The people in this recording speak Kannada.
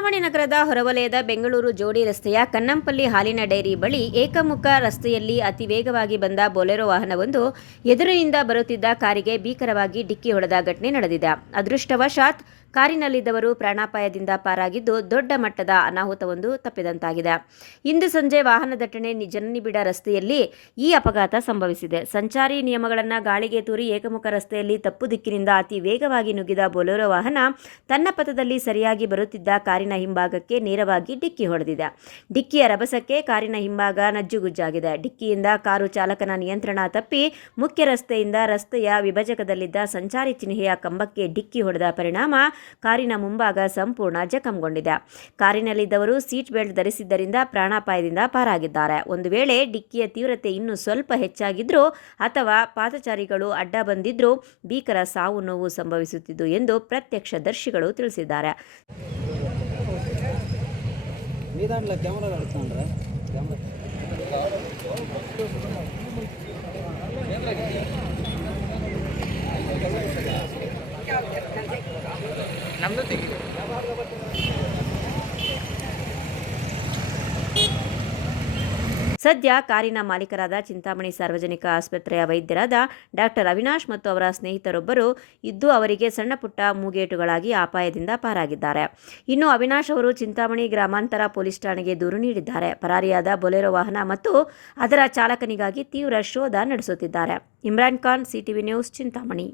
ಚಿಂತಾಮಣಿ ನಗರದ ಹೊರವಲಯದ ಬೆಂಗಳೂರು ಜೋಡಿ ರಸ್ತೆಯ ಕನ್ನಂಪಲ್ಲಿ ಹಾಲಿನ ಡೈರಿ ಬಳಿ ಏಕಮುಖ ರಸ್ತೆಯಲ್ಲಿ ಅತಿ ವೇಗವಾಗಿ ಬಂದ ಬೊಲೆರೋ ವಾಹನವೊಂದು ಎದುರಿನಿಂದ ಬರುತ್ತಿದ್ದ ಕಾರಿಗೆ ಭೀಕರವಾಗಿ ಡಿಕ್ಕಿ ಹೊಡೆದ ಘಟನೆ ನಡೆದಿದೆ. ಅದೃಷ್ಟವಶಾತ್ ಕಾರಿನಲ್ಲಿದ್ದವರು ಪ್ರಾಣಾಪಾಯದಿಂದ ಪಾರಾಗಿದ್ದು ದೊಡ್ಡ ಮಟ್ಟದ ಅನಾಹುತವೊಂದು ತಪ್ಪಿದಂತಾಗಿದೆ. ಇಂದು ಸಂಜೆ ವಾಹನ ದಟ್ಟಣೆ ಜನನಿಬಿಡ ರಸ್ತೆಯಲ್ಲಿ ಈ ಅಪಘಾತ ಸಂಭವಿಸಿದೆ. ಸಂಚಾರಿ ನಿಯಮಗಳನ್ನು ಗಾಳಿಗೆ ತೂರಿ ಏಕಮುಖ ರಸ್ತೆಯಲ್ಲಿ ತಪ್ಪು ದಿಕ್ಕಿನಿಂದ ಅತಿ ವೇಗವಾಗಿ ನುಗ್ಗಿದ ಬೊಲೆರೋ ವಾಹನ ತನ್ನ ಪಥದಲ್ಲಿ ಸರಿಯಾಗಿ ಬರುತ್ತಿದ್ದ ಕಾರಿನ ಹಿಂಭಾಗಕ್ಕೆ ನೇರವಾಗಿ ಡಿಕ್ಕಿ ಹೊಡೆದಿದೆ. ಡಿಕ್ಕಿಯ ರಭಸಕ್ಕೆ ಕಾರಿನ ಹಿಂಭಾಗ ನಜ್ಜುಗುಜ್ಜಾಗಿದೆ. ಡಿಕ್ಕಿಯಿಂದ ಕಾರು ಚಾಲಕನ ನಿಯಂತ್ರಣ ತಪ್ಪಿ ಮುಖ್ಯ ರಸ್ತೆಯಿಂದ ರಸ್ತೆಯ ವಿಭಜಕದಲ್ಲಿದ್ದ ಸಂಚಾರಿ ಚಿಹ್ನೆಯ ಕಂಬಕ್ಕೆ ಡಿಕ್ಕಿ ಹೊಡೆದ ಪರಿಣಾಮ ಕಾರಿನ ಮುಂಭಾಗ ಸಂಪೂರ್ಣ ಜಖಂಗೊಂಡಿದೆ. ಕಾರಿನಲ್ಲಿದ್ದವರು ಸೀಟ್ ಬೆಲ್ಟ್ ಧರಿಸಿದ್ದರಿಂದ ಪ್ರಾಣಾಪಾಯದಿಂದ ಪಾರಾಗಿದ್ದಾರೆ. ಒಂದು ವೇಳೆ ಡಿಕ್ಕಿಯ ತೀವ್ರತೆ ಇನ್ನೂ ಸ್ವಲ್ಪ ಹೆಚ್ಚಾಗಿದ್ರೂ ಅಥವಾ ಪಾದಚಾರಿಗಳು ಅಡ್ಡ ಬಂದಿದ್ರೂ ಭೀಕರ ಸಾವು ನೋವು ಸಂಭವಿಸುತ್ತಿದ್ದು ಎಂದು ಪ್ರತ್ಯಕ್ಷದರ್ಶಿಗಳು ತಿಳಿಸಿದ್ದಾರೆ. ಸದ್ಯ ಕಾರಿನ ಮಾಲೀಕರಾದ ಚಿಂತಾಮಣಿ ಸಾರ್ವಜನಿಕ ಆಸ್ಪತ್ರೆಯ ವೈದ್ಯರಾದ ಡಾಕ್ಟರ್ ಅವಿನಾಶ್ ಮತ್ತು ಅವರ ಸ್ನೇಹಿತರೊಬ್ಬರು ಇದ್ದು ಅವರಿಗೆ ಸಣ್ಣ ಪುಟ್ಟ ಮೂಗೇಟುಗಳಾಗಿ ಅಪಾಯದಿಂದ ಪಾರಾಗಿದ್ದಾರೆ. ಇನ್ನು ಅವಿನಾಶ್ ಅವರು ಚಿಂತಾಮಣಿ ಗ್ರಾಮಾಂತರ ಪೊಲೀಸ್ ಠಾಣೆಗೆ ದೂರು ನೀಡಿದ್ದಾರೆ. ಪರಾರಿಯಾದ ಬೊಲೆರೋ ವಾಹನ ಮತ್ತು ಅದರ ಚಾಲಕನಿಗಾಗಿ ತೀವ್ರ ಶೋಧ ನಡೆಸುತ್ತಿದ್ದಾರೆ. Imran Khan, CTV news, Chintamani.